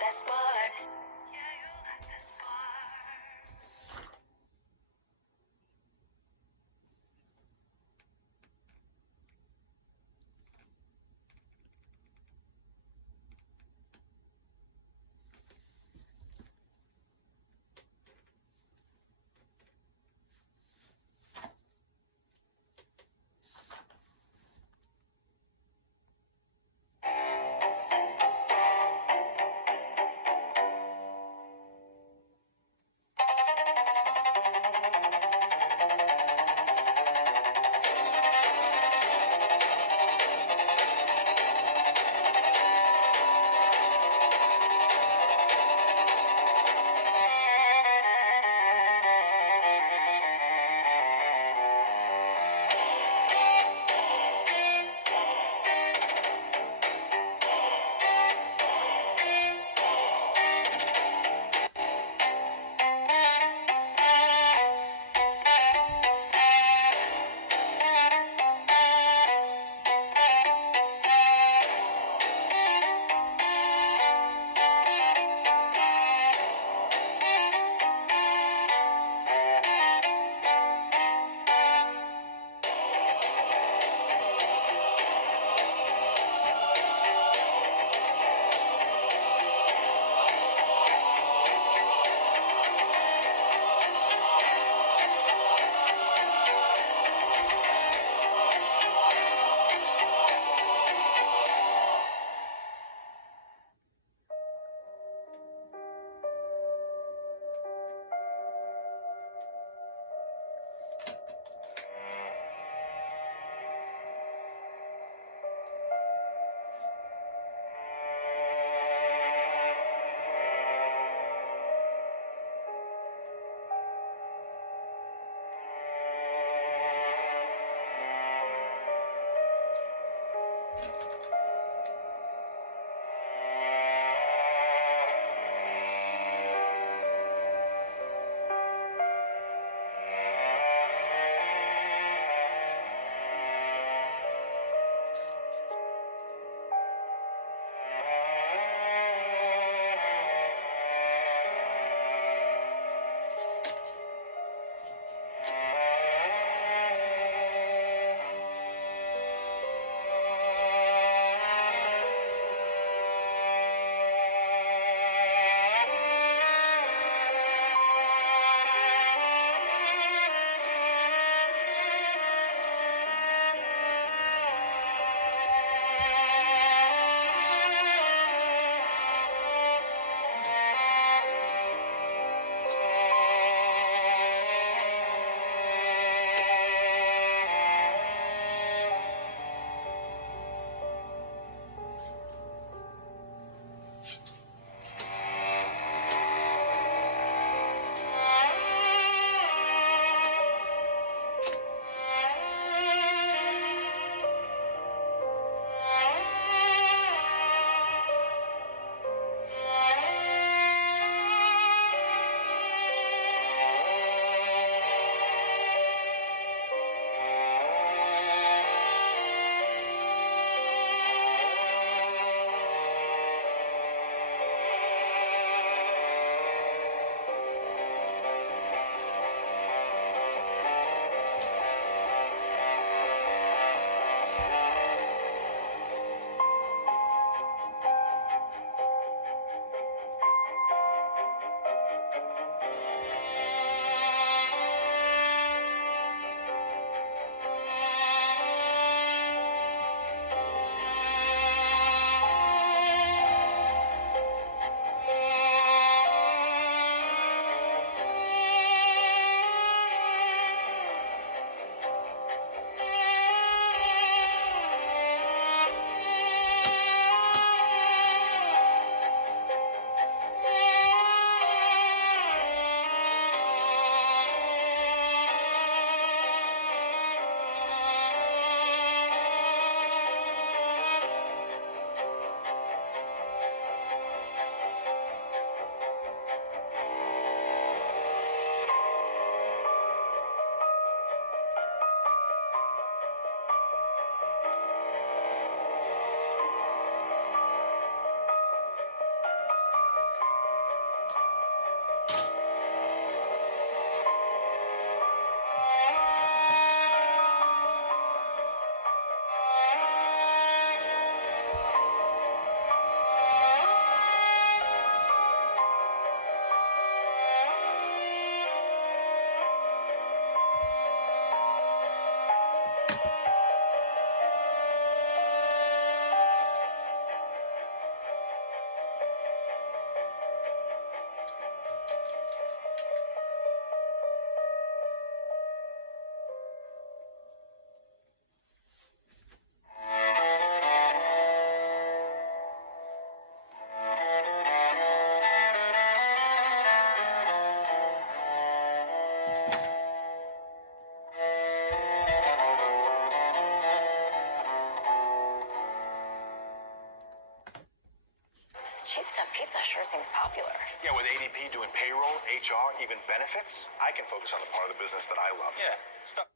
that spark. seems popular. Yeah, with ADP doing payroll, HR, even benefits, I can focus on the part of the business that I love. Yeah, stuff.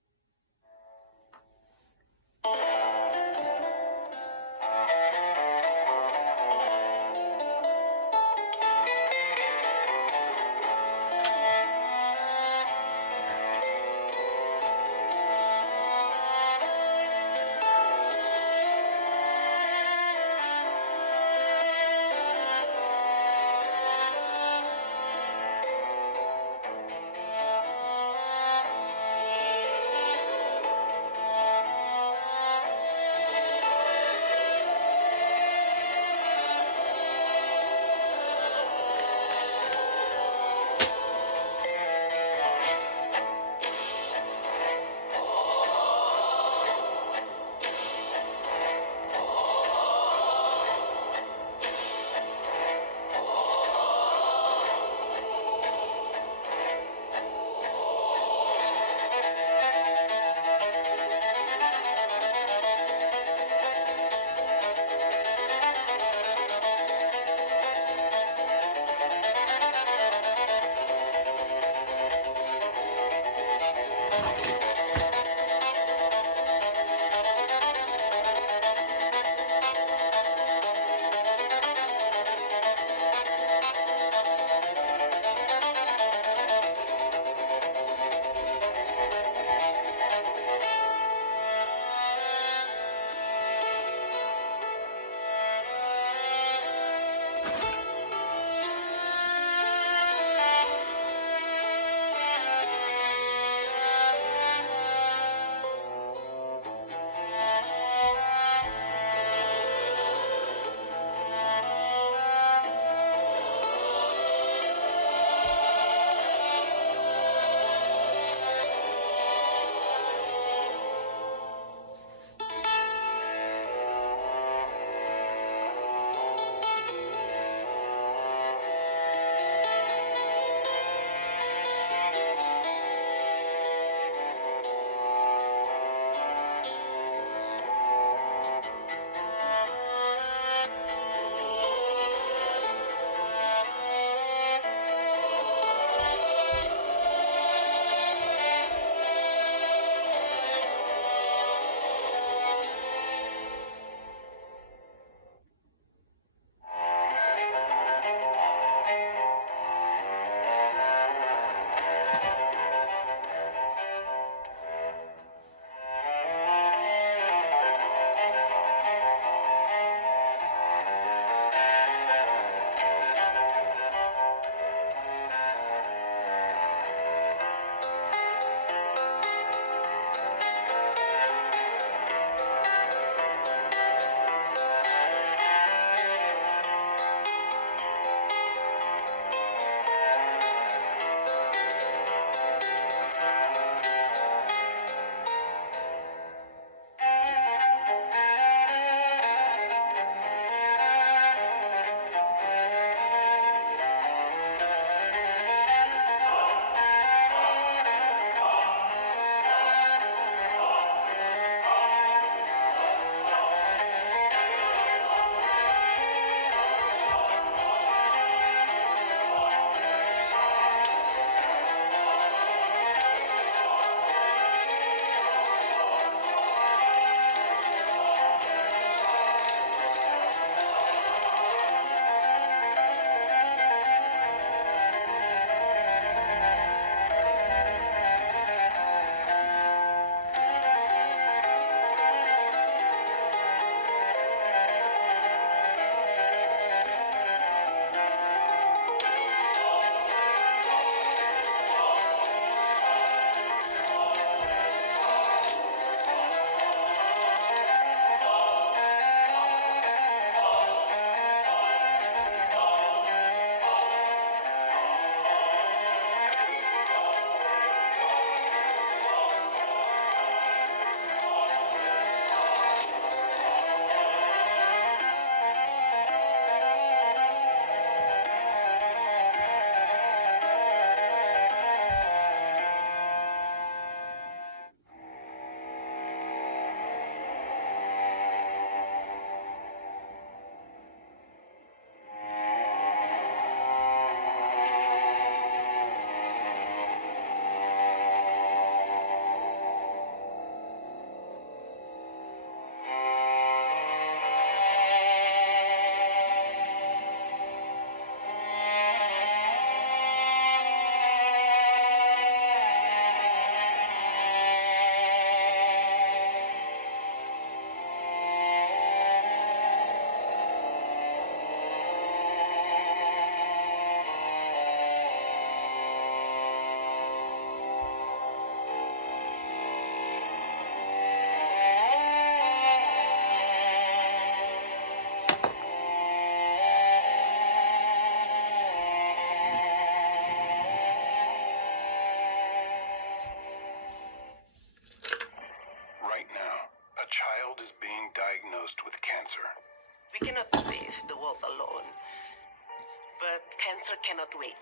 Cancer cannot wait.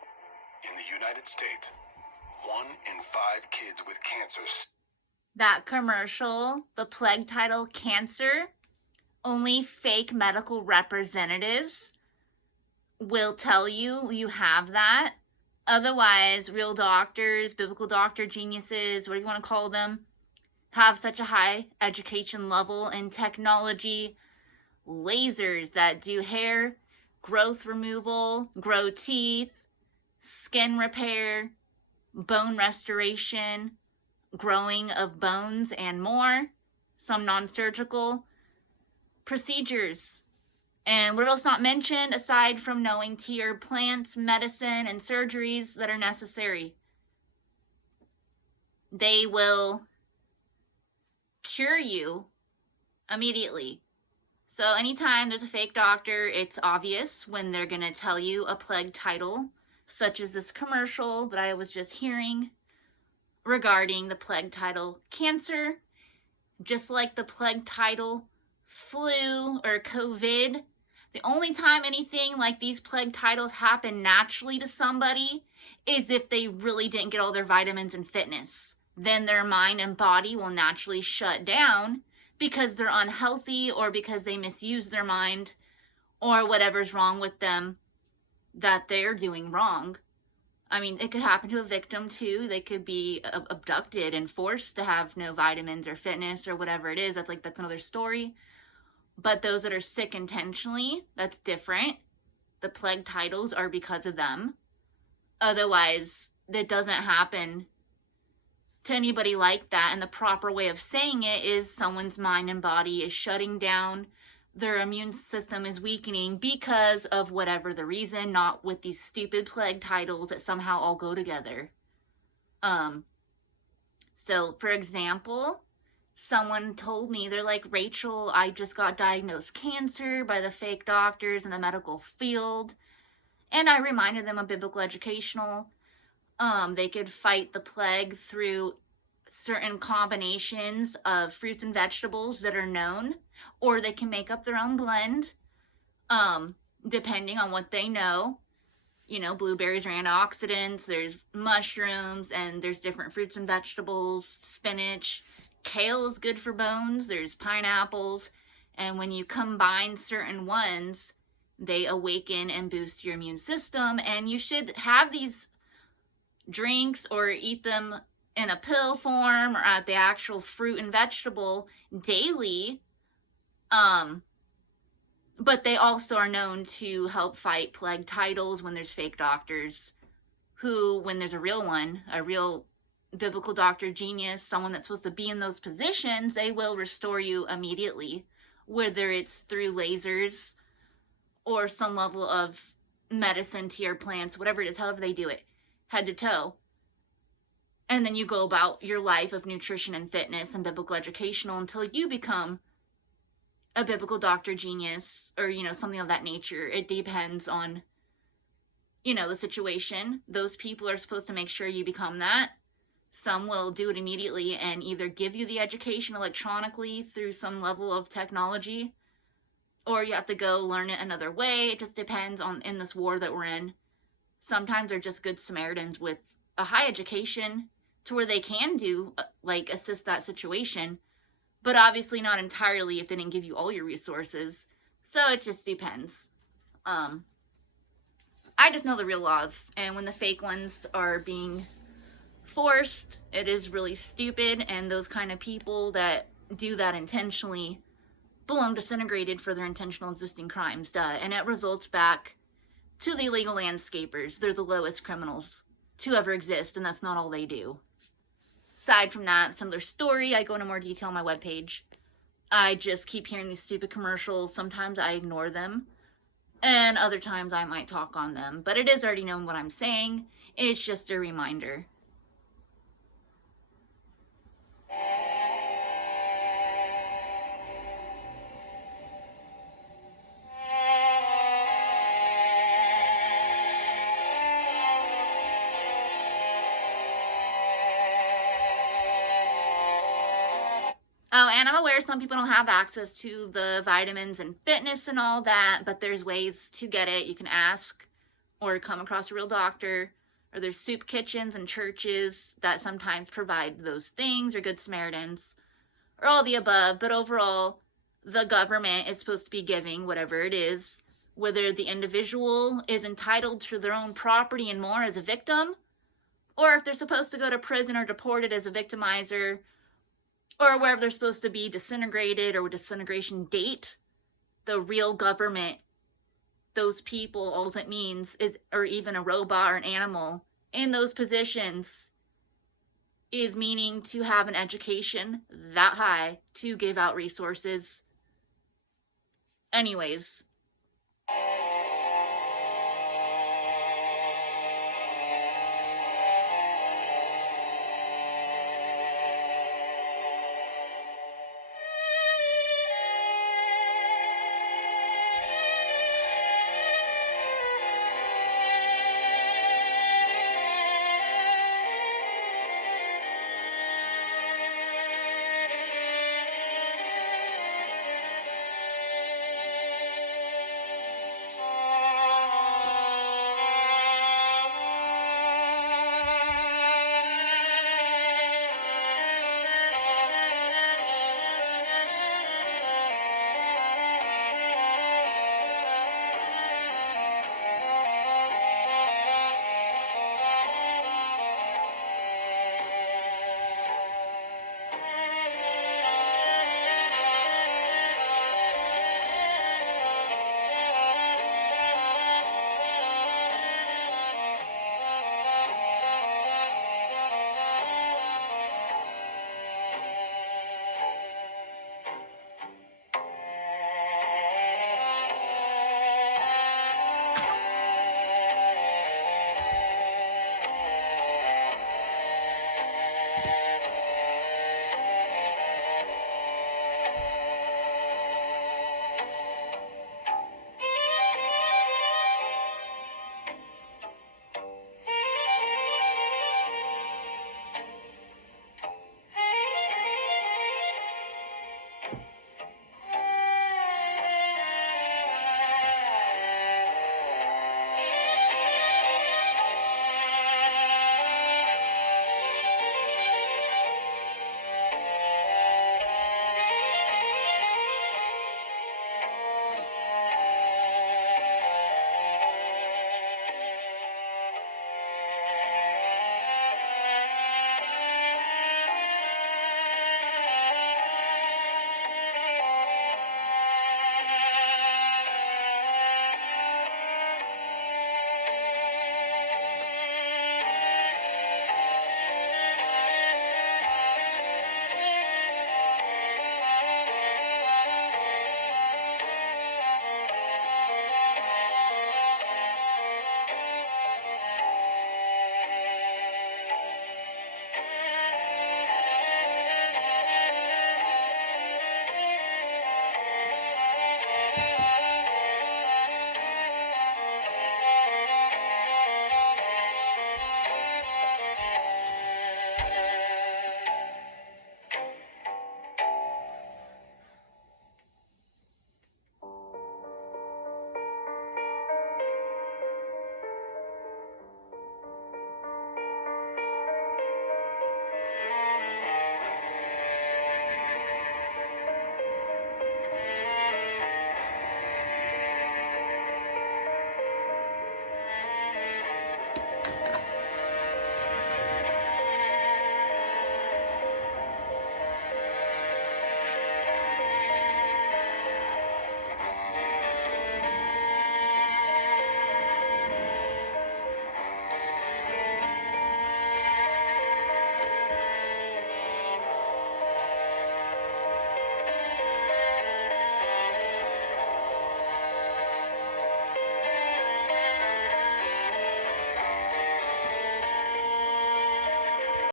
In the United States, 1 in 5 kids with cancer. That commercial, the plague title, Cancer, only fake medical representatives will tell you you have that. Otherwise, real doctors, biblical doctor geniuses, whatever you want to call them, have such a high education level in technology, lasers that do hair growth removal, grow teeth, skin repair, bone restoration, growing of bones, and more. Some non-surgical procedures. And what else not mentioned aside from knowing tier plants, medicine, and surgeries that are necessary? They will cure you immediately. So anytime there's a fake doctor, it's obvious when they're going to tell you a plague title, such as this commercial that I was just hearing regarding the plague title Cancer. Just like the plague title flu or COVID, the only time anything like these plague titles happen naturally to somebody is if they really didn't get all their vitamins and fitness. Then their mind and body will naturally shut down because they're unhealthy or because they misuse their mind or whatever's wrong with them that they're doing wrong. I mean, it could happen to a victim too. They could be abducted and forced to have no vitamins or fitness or whatever it is. That's another story. But those that are sick intentionally, that's different. The plague titles are because of them. Otherwise, that doesn't happen to anybody like that. And the proper way of saying it is someone's mind and body is shutting down. Their immune system is weakening because of whatever the reason, not with these stupid plague titles that somehow all go together. So, for example, someone told me, they're like, Rachel, I just got diagnosed cancer by the fake doctors in the medical field. And I reminded them of biblical educational. They could fight the plague through certain combinations of fruits and vegetables that are known, or they can make up their own blend, depending on what they know. You know, blueberries are antioxidants, there's mushrooms, and there's different fruits and vegetables, spinach. Kale is good for bones, there's pineapples, and when you combine certain ones, they awaken and boost your immune system, and you should have these drinks or eat them in a pill form or at the actual fruit and vegetable daily. But they also are known to help fight plague titles when there's fake doctors who, when there's a real one, a real biblical doctor genius, someone that's supposed to be in those positions, they will restore you immediately, whether it's through lasers or some level of medicine, tier plants, whatever it is, however they do it, head to toe. And then you go about your life of nutrition and fitness and biblical educational until you become a biblical doctor genius or, you know, something of that nature. It depends on, you know, the situation. Those people are supposed to make sure you become that. Some will do it immediately and either give you the education electronically through some level of technology, or you have to go learn it another way. It just depends on, in this war that we're in. Sometimes they're just good Samaritans with a high education to where they can do, like, assist that situation, but obviously not entirely if they didn't give you all your resources. So it just depends. I just know the real laws, and when the fake ones are being forced, it is really stupid, and those kind of people that do that intentionally, boom, disintegrated for their intentional existing crimes, and it results back to the illegal landscapers. They're the lowest criminals to ever exist, and that's not all they do. Aside from that, it's another story. I go into more detail on my webpage. I just keep hearing these stupid commercials. Sometimes I ignore them, and other times I might talk on them. But it is already known what I'm saying. It's just a reminder. Oh, and I'm aware some people don't have access to the vitamins and fitness and all that, but there's ways to get it. You can ask or come across a real doctor, or there's soup kitchens and churches that sometimes provide those things, or Good Samaritans, or all the above. But overall, the government is supposed to be giving whatever it is, whether the individual is entitled to their own property and more as a victim, or if they're supposed to go to prison or deported as a victimizer, or wherever they're supposed to be disintegrated or disintegration date. The real government, those people, all it means is, or even a robot or an animal in those positions, is meaning to have an education that high to give out resources. Anyways,